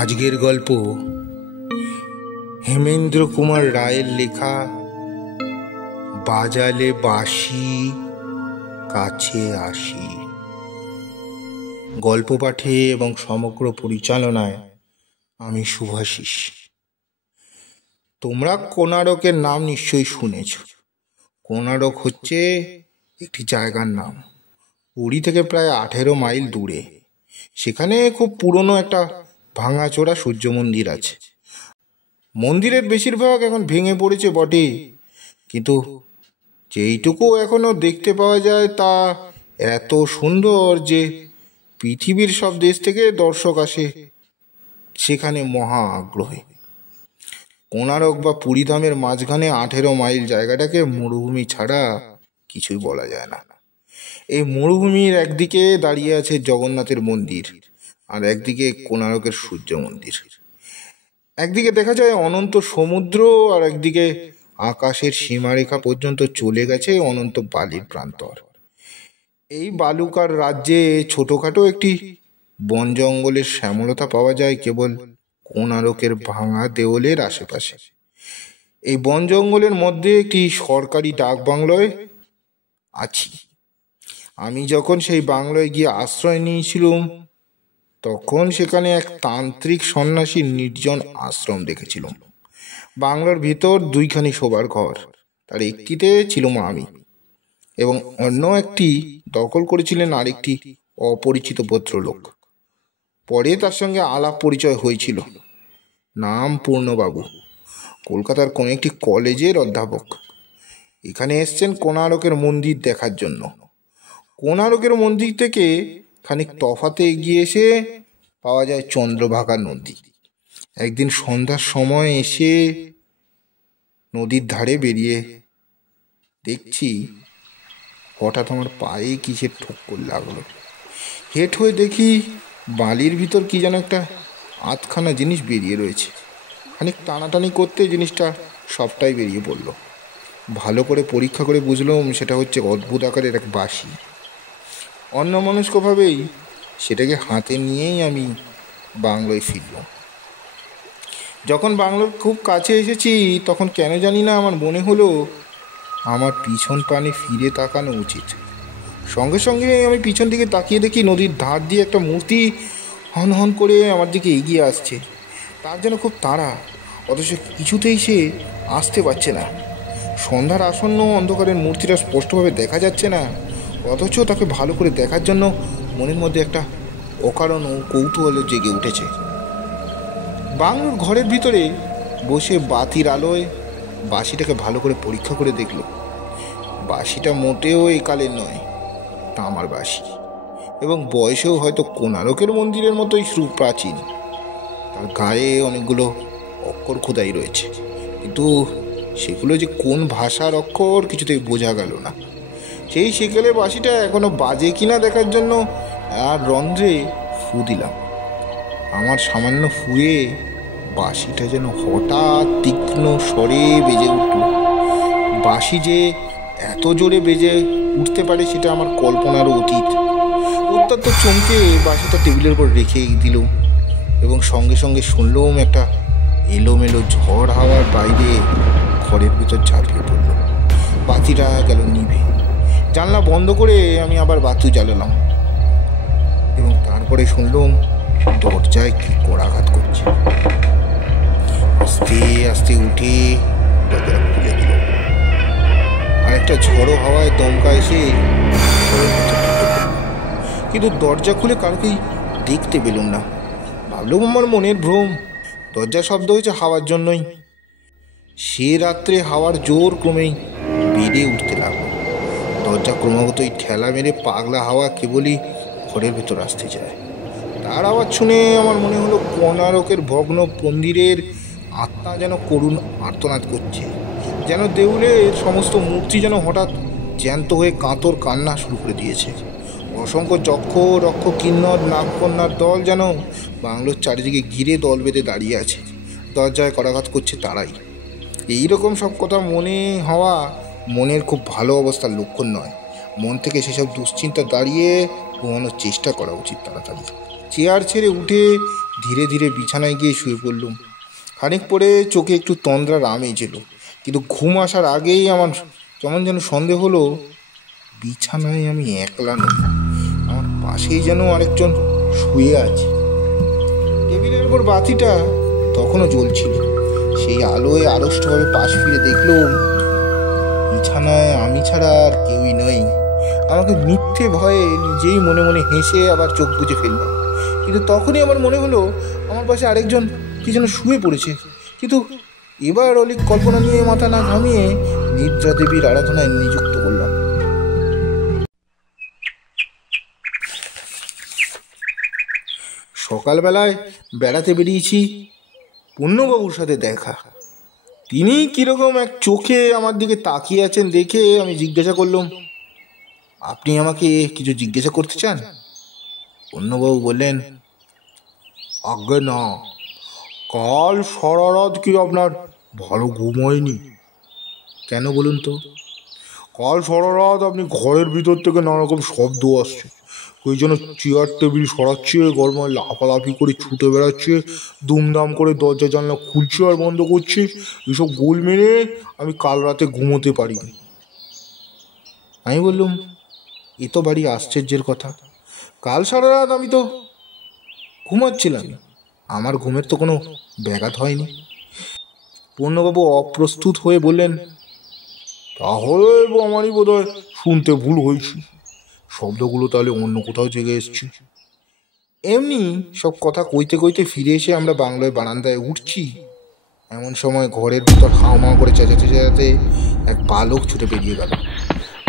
আজকের গল্প হেমেন্দ্র কুমার রায়ের লেখা বাজালে বাঁশি কাছে আসি। গল্প পাঠে এবং সমগ্র পরিচালনায় আমি শুভাশিস। তোমরা কোণারকের নাম নিশ্চয়ই শুনেছ। কোণারক হচ্ছে একটি জায়গার নাম, পুরী থেকে প্রায় 18 মাইল দূরে। সেখানে খুব পুরনো একটা ভাঙাচোরা সূর্য মন্দির আছে। মন্দিরের বেশিরভাগ এখন ভেঙে পড়েছে বটে, কিন্তু যেইটুকু এখনো দেখতে পাওয়া যায় তা এত সুন্দর যে পৃথিবীর সব দেশ থেকে দর্শক আসে সেখানে মহা আগ্রহে। কোণারক বা পুরীধামের মাঝখানে 18 মাইল জায়গাটাকে মরুভূমি ছাড়া কিছুই বলা যায় না। এই মরুভূমির একদিকে দাঁড়িয়ে আছে জগন্নাথের মন্দির, আর একদিকে কোণারকের সূর্য মন্দির। একদিকে দেখা যায় অনন্ত সমুদ্র, আর একদিকে আকাশের সীমারেখা পর্যন্ত চলে গেছে অনন্ত বালির প্রান্তর। এই বালুকার রাজ্যে ছোটখাটো একটি বন জঙ্গলের শ্যামলতা পাওয়া যায় কেবল কোণারকের ভাঙা দেওয়ালের আশেপাশে। এই বন জঙ্গলের মধ্যে একটি সরকারি ডাক বাংলোয় আছি। আমি যখন সেই বাংলোয় গিয়ে আশ্রয় নিয়েছিলাম তখন সেখানে এক তান্ত্রিক সন্ন্যাসীর নির্জন আশ্রম দেখেছিলাম। বাংলার ভিতর 2খানি শোবার ঘর, তার একটিতে ছিলাম আমি, এবং অন্য একটি দখল করেছিলেন আরেকটি অপরিচিত ভদ্রলোক। পরে তার সঙ্গে আলাপ পরিচয় হয়েছিল। নাম পূর্ণবাবু, কলকাতার কোন একটি কলেজের অধ্যাপক। এখানে এসছেন কোণারকের মন্দির দেখার জন্য। কোণারকের মন্দির থেকে খানিক তফাতে এগিয়ে এসে পাওয়া যায় চন্দ্রভাগা নদী। একদিন সন্ধ্যার সময় এসে নদীর ধারে বেরিয়ে দেখছি হঠাৎ আমার পায়ে কিসের ঠোক্কর লাগলো। হেঁট হয়ে দেখি বালির ভিতর কি যেন একটা আধখানা জিনিস বেরিয়ে রয়েছে। খানিক টানাটানি করতে জিনিসটা সবটাই বেরিয়ে পড়লো। ভালো করে পরীক্ষা করে বুঝলাম সেটা হচ্ছে অদ্ভুত আকারের এক বাঁশি। অন্যমনস্কভাবেই সেটাকে হাতে নিয়েই আমি বাংলোয় ফিরলাম। যখন বাংলোর খুব কাছে এসেছি তখন কেন জানি না আমার মনে হলো আমার পিছন পানে ফিরে তাকানো উচিত। সঙ্গে সঙ্গে আমি পিছন দিকে তাকিয়ে দেখি নদীর ধার দিয়ে একটা মূর্তি হন হন করে আমার দিকে এগিয়ে আসছে। তার যেন খুব তাড়া, অথচ কিছুতেই সে আসতে পারছে না। সন্ধ্যার আসন্ন অন্ধকারের মূর্তিটা স্পষ্টভাবে দেখা যাচ্ছে না, অথচ তাকে ভালো করে দেখার জন্য মনের মধ্যে একটা অকারণ কৌতূহল জেগে উঠেছে। বাংলোর ঘরের ভিতরে বসে বাতির আলোয় বাঁশিটাকে ভালো করে পরীক্ষা করে দেখল। বাঁশিটা মোটেও একালের নয়, তামার বাঁশি, এবং বয়সেও হয়তো কোণারকের মন্দিরের মতোই সুপ্রাচীন। তার গায়ে অনেকগুলো অক্ষর খোদাই রয়েছে, কিন্তু সেগুলো যে কোন ভাষার অক্ষর কিছুতেই বোঝা গেল না। সেই সেকেলে বাঁশিটা এখনো বাজে কিনা দেখার জন্য আর রন্ধ্রে ফু দিলাম। আমার সামান্য ফুয়ে বাঁশিটা যেন হঠাৎ তীক্ষ্ণ স্বরে বেজে উঠল। বাঁশি যে এত জোরে বেজে উঠতে পারে সেটা আমার কল্পনারও অতীত। অত্যন্ত চমকে বাঁশিটা টেবিলের উপর রেখে দিল, এবং সঙ্গে সঙ্গে শুনলাম একটা এলোমেলো ঝড় হাওয়ার বাইরে ঘরের ভিতর ঝাঁপিয়ে পড়ল। বাতিটা গেল নিভে। জানলা বন্ধ করে আমি আবার বাতি জ্বালালাম, এবং তারপরে শুনলাম দরজায় কি করাঘাত করছে। আস্তে আস্তে উঠে দরজাটা খুলে দিল, আর একটা ঝড়ো হাওয়ায় দমকা এসে কিন্তু দরজা খুলে কাউকেই দেখতে পেলাম না। ভাবলাম আমার মনের ভ্রম, দরজা শব্দ হয়েছে হাওয়ার জন্যই। সে রাত্রে হাওয়ার জোর ক্রমেই বেড়ে উঠতে লাগলো। দরজা ক্রমাগতই ঠেলা মেরে পাগলা হাওয়া কেবলই ঘরের ভেতর আসতে যায়। তার আওয়াজ শুনে আমার মনে হলো কোণারকের ভগ্ন মন্দিরের আত্মা যেন করুণ আর্তনাদ করছে, যেন দেউলের সমস্ত মূর্তি যেন হঠাৎ জ্যান্ত হয়ে কাতর কান্না শুরু করে দিয়েছে। অসংখ্য যক্ষ রক্ষ কিন্নর নাগকন্যার দল যেন বাংলোর চারিদিকে ঘিরে দল বেঁধে দাঁড়িয়ে আছে। দরজায় করাঘাত করছে তারাই। এইরকম সব কথা মনে হওয়া মনের খুব ভালো অবস্থার লক্ষণ নয়। মন থেকে সেসব দুশ্চিন্তা দাঁড়িয়ে ঘুমানোর চেষ্টা করা উচিত। তাড়াতাড়ি চেয়ার ছেড়ে উঠে ধীরে ধীরে বিছানায় গিয়ে শুয়ে পড়লুম। খানিক পরে চোখে একটু তন্দ্রার আমেজ এলো, কিন্তু ঘুম আসার আগেই আমার কেমন যেন সন্দেহ হলো বিছানায় আমি একলা নই, আমার পাশেই যেন আরেকজন শুয়ে আছে। টেবিলের উপর বাতিটা তখনও জ্বলছিল, সেই আলোয় আড়ষ্টভাবে পাশ ফিরে দেখলুম বিছানায় আমি ছাড়া আর কেউই নই। আমাকে মিথ্যে ভয়ে নিজেই মনে মনে হেসে আবার চোখ বুজে ফেললাম, কিন্তু তখনই আমার মনে হলো আমার পাশে আরেকজন কি যেন শুয়ে পড়েছে। কিন্তু এবার অলিক কল্পনা নিয়ে মাথা না ঘামিয়ে নিদ্রা দেবীর আরাধনায় নিযুক্ত করলাম। সকালবেলায় বেড়াতে বেরিয়েছি, পূর্ণবাবুর সাথে দেখা। তিনি কিরকম এক চোখে আমার দিকে তাকিয়ে আছেন দেখে আমি জিজ্ঞাসা করলাম, আপনি আমাকে কিছু জিজ্ঞাসা করতে চান? পূর্ণবাবু বললেন, আজ্ঞে না, কাল সারা রাত কি আপনার ভালো ঘুম হয়নি? কেন বলুন তো? কাল সারা রাত আপনি ঘরের ভিতর থেকে নানা রকম শব্দ আসছে, ওই জন্য চেয়ার টেবিল সরাচ্ছে, গরমায় লাফালাফি করে ছুটে বেড়াচ্ছে, দুমদাম করে দরজা জানলা খুলছে আর বন্ধ করছে, এসব গোল মেরে আমি কাল রাতে ঘুমোতে পারিনি। আমি বললুম, এ তো বাড়ি আশ্চর্যের কথা, কাল সারা রাত আমি তো ঘুমাচ্ছিলাম, আমার ঘুমের তো কোনো ব্যাঘাত হয়নি। পূর্ণবাবু অপ্রস্তুত হয়ে বললেন, তাহলে আমারই বোধ হয় শুনতে ভুল হয়েছে, শব্দগুলো তাহলে অন্য কোথাও জেগে এসছে। এমনি সব কথা কইতে কইতে ফিরে এসে আমরা বাংলোয় বারান্দায় উঠছি, এমন সময় ঘরের ভিতর হাওমাও করে চেঁচাতে চেঁচাতে এক বালক ছুটে বেরিয়ে গেল।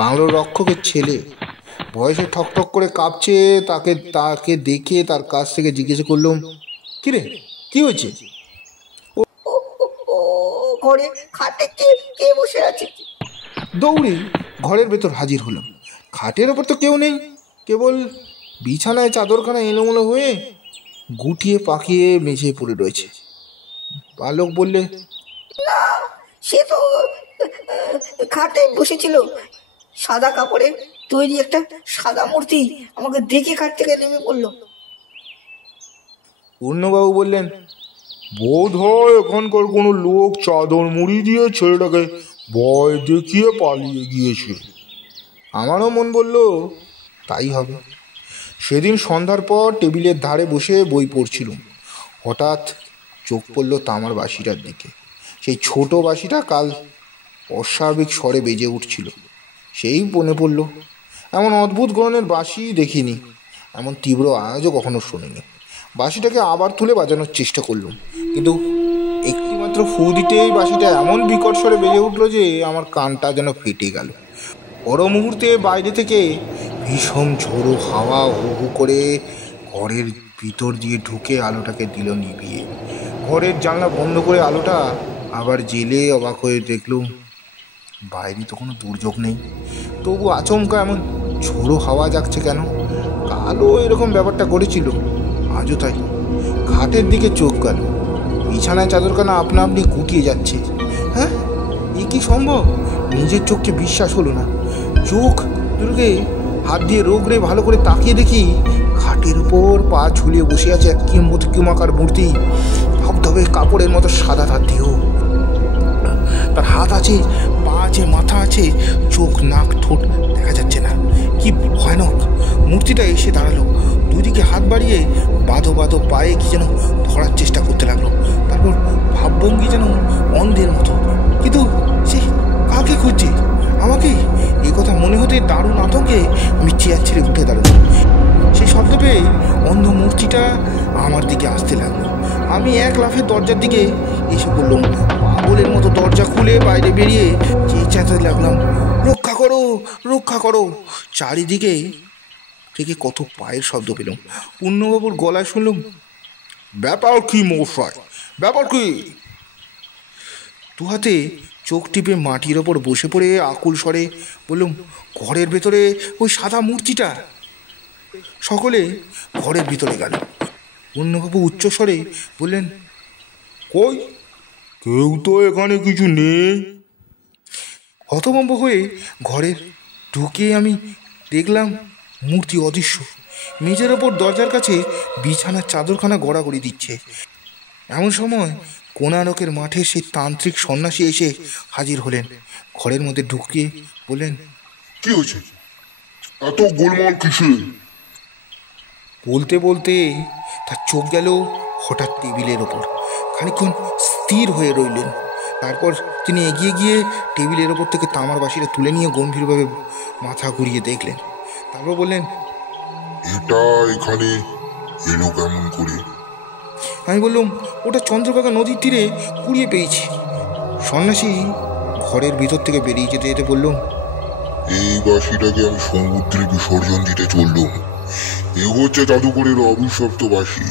বাংলোর রক্ষকের ছেলে, বয়সে ঠকঠক করে কাঁপছে। তাকে তাকে দেখে তার কাছ থেকে জিজ্ঞেস করলাম, কিরে কি হয়েছে? ঘরে খাটে কে বসে আছে? দৌড়ে ঘরের ভেতর হাজির হলাম। খাটের ওপর তো কেউ নেই, কেবল বিছানায় চাদরখানা এলোমেলো হয়ে গুটিয়ে পাকিয়ে মেঝে পড়ে রয়েছে। বালক বললে, না, সে তো খাটে বসেছিল, সাদা কাপড়ে তৈরি একটা সাদা মূর্তি আমাকে দেখে খাট থেকে নেমে পড়লো। পূর্ণবাবু বললেন, বোধ হয় এখানকার কোনো লোক চাদর মুড়ি দিয়ে ছেলেটাকে ভয় দেখিয়ে পালিয়ে গিয়েছে। আমারও মন বলল তাই হবে। সেদিন সন্ধ্যার পর টেবিলের ধারে বসে বই পড়ছিলাম, হঠাৎ চোখ পড়ল তামার বাঁশিটার দিকে। সেই ছোট বাঁশিটা কাল অস্বাভাবিক স্বরে বেজে উঠছিল, সেই মনে পড়ল। এমন অদ্ভুত গণনের বাঁশি দেখিনি, এমন তীব্র আওয়াজও কখনো শুনিনি। বাঁশিটাকে আবার তুলে বাজানোর চেষ্টা করলাম, কিন্তু একটিমাত্র ফু দিতেই বাঁশিটা এমন বিকট স্বরে বেজে উঠল যে আমার কানটা যেন ফেটে গেল। পর মুহূর্তে বাইরে থেকে ভীষণ ঝোড়ো হাওয়া হু হু করে ঘরের ভিতর দিয়ে ঢুকে আলোটাকে দিল নিভিয়ে। ঘরের জানলা বন্ধ করে আলোটা আবার জেলে অবাক হয়ে দেখলুম বাইরে তো কোনো দুর্যোগ নেই, তবু আচমকা এমন ঝোড়ো হাওয়া যাচ্ছে কেন? কালও এরকম ব্যাপারটা করেছিল, আজও তাই। খাটের দিকে চোখ গেল, বিছানায় চাদরখানা আপনা আপনি গুটিয়ে যাচ্ছে। হ্যাঁ, এ কি সম্ভব? নিজের চোখকে বিশ্বাস হলো না। চোখ দুটোকে হাত দিয়ে রোগড়ে ভালো করে তাকিয়ে দেখি খাটের উপর পা ঝুলিয়ে বসে আছে এক কিমাকার মূর্তি, ধবধবে কাপড়ের মতো সাদা তার দেহ। তার হাত আছে, পা আছে, মাথা আছে, চোখ নাক ঠোঁট দেখা যাচ্ছে না। কি ভয়ানক! মূর্তিটা এসে দাঁড়ালো, দুদিকে হাত বাড়িয়ে বাঁধো বাঁধো পায়ে কি যেন ধরার চেষ্টা করতে লাগলো। তারপর ভাবভঙ্গি যেন অন্ধের মতো, কিন্তু সে কাকে খুঁজছে? আমাকেই? এ কথা মনে হতে দারুণ আতঙ্কে আমি চেয়ার ছেড়ে উঠে দাঁড়ালাম। সেই শব্দ পেয়ে অন্ধ মূর্তিটা আমার দিকে আসতে লাগলো। আমি এক লাফে দরজার দিকে এসে বললাম, পাগলের মতো দরজা খুলে বাইরে বেরিয়ে চেঁচাতে লাগলাম, রক্ষা করো, রক্ষা করো! চারিদিকে থেকে কত পায়ের শব্দ পেলাম। পূর্ণবাবুর গলায় শুনলাম, ব্যাপার কি মশাই, ব্যাপার কি? দু হাতে চোখ টিপে মাটির ওপর বসে পড়ে আকুল স্বরে বললাম, ঘরের ভেতরে ওই সাদা মূর্তিটা। সকলে ঘরের ভিতরে গেল। পূর্ণবাবু উচ্চস্বরে বললেন, কই, কেউ তো এখানে কিছু নেই। হতভম্ব হয়ে ঘরের ঢুকে আমি দেখলাম মূর্তি অদৃশ্য। মেঝের ওপর দরজার কাছে বিছানার চাদরখানা গড়াগড়ি দিচ্ছে। এমন সময় কোণারকের মাঠে সেই তান্ত্রিক সন্ন্যাসী এসে হাজির হলেন। ঘরের মধ্যে ঢুকিয়ে বললেন, কি হয়েছে, এত গোলমাল কিসে? বলতে বলতে তার চোখ গেল হঠাৎ টেবিলের ওপর। খানিকক্ষণ স্থির হয়ে রইলেন। তারপর তিনি এগিয়ে গিয়ে টেবিলের ওপর থেকে তামার বাসিটা তুলে নিয়ে গম্ভীরভাবে মাথা ঘুরিয়ে দেখলেন। তারপর বললেন, এটা এখানে এলো কেমন করে? আমি বললাম, ওটা চন্দ্রভাগা নদীর তীরে কুড়িয়ে পেয়েছি। সন্ন্যাসী ঘরের ভিতর থেকে বেরিয়ে যেতে যেতে বললাম, এই বাঁশিটাকে আমি সমুদ্রে বিসর্জন দিতে চললুম। এ হচ্ছে জাদুকরের অভিশপ্ত বাঁশি,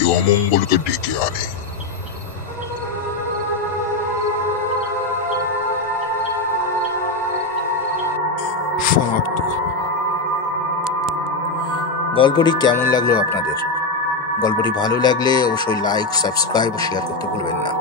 এ অমঙ্গলকে ডেকে আনে। সমাপ্ত। গল্পটি কেমন লাগলো আপনাদের? গল্পটি ভালো লাগলে অবশ্যই লাইক, সাবস্ক্রাইব ও শেয়ার করতে ভুলবেন না।